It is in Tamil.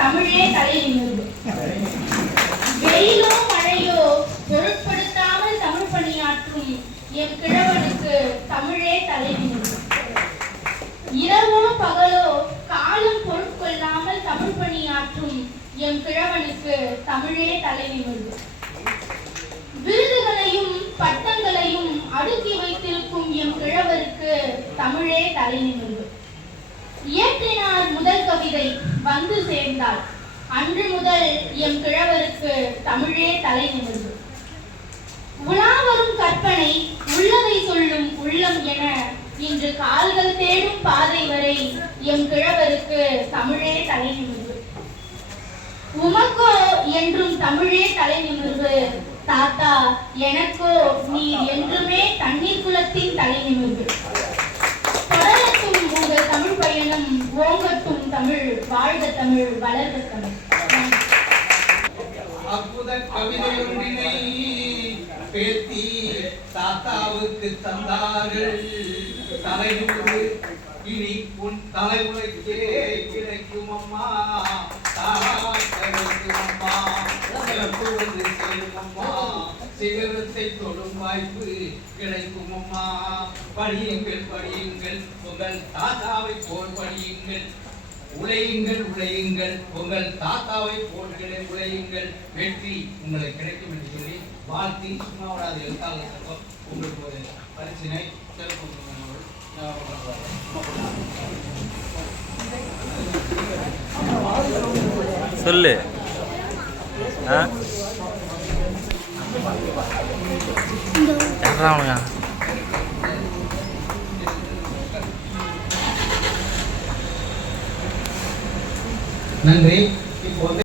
தமிழே தலை நிமிர்வு வெயிலோ மழையோ பொருட்படுத்தாமல் தமிழ் பணியாற்றும் என் கிழவனுக்கு தமிழே தலை நிமிர்வு இரவோ பகலோ காலம் பொருட்கொள்ளாமல் தமிழ் பணியாற்றும் என் கிழவனுக்கு தமிழே தலை நிமிர்வு விருதுகளையும் பட்டங்களையும் அடுக்கி வைத்திருக்கும் என் கிழவருக்கு தமிழே தலை நிமிர்வு இயற்றினார் முதல் கவிதை வந்து சேர்ந்தாள் அன்று முதல் எம் கிழவருக்கு தமிழே தலை நிமிர்வு. உலாவரும் கற்பனை உள்ளதை சொல்லும் உள்ளம் என இன்று கால்கள் தேடும் பாதை வரை எம் கிழவருக்கு தமிழே தலை நிமிர்வு. உமக்கோ என்றும் தமிழே தலை நிமிர்வு. தாத்தா எனக்கோ நீர் என்றுமே தண்ணீர் குலத்தின் தலை நிமிர்வு தொடரட்டும் உங்கள் தமிழ் பயணம் ஓங்கட்டும் தமிழ் வாழ்க தமிழ் வளர்க தமிழ். அற்புத கவிதை பேத்தி தாத்தாவுக்கு தந்தார்கள். தலைமுறை இனி உன் தலைமுறைக்கே கிடைக்கும் அம்மா. அம்மா. வந்து சேரும் அம்மா. சிகரத்தை தொடும் வாய்ப்பு கிடைக்கும் அம்மா. படியுங்கள் படியுங்கள். உங்கள் தாத்தாவை போல் படியுங்கள். உழையுங்கள் உழையுங்கள். உங்கள் தாத்தாவை போல்களை உழையுங்கள். வெற்றி உங்களுக்கு கிடைக்கும் என்று சொல்லி வாழ்த்தி சும்மா விடாத எழுத்தாளர் சங்கம் உங்களுக்கு ஒரு பரிசினை சிறப்பு. சொல்லு. ஆ? நன்றி. இப்போ வந்து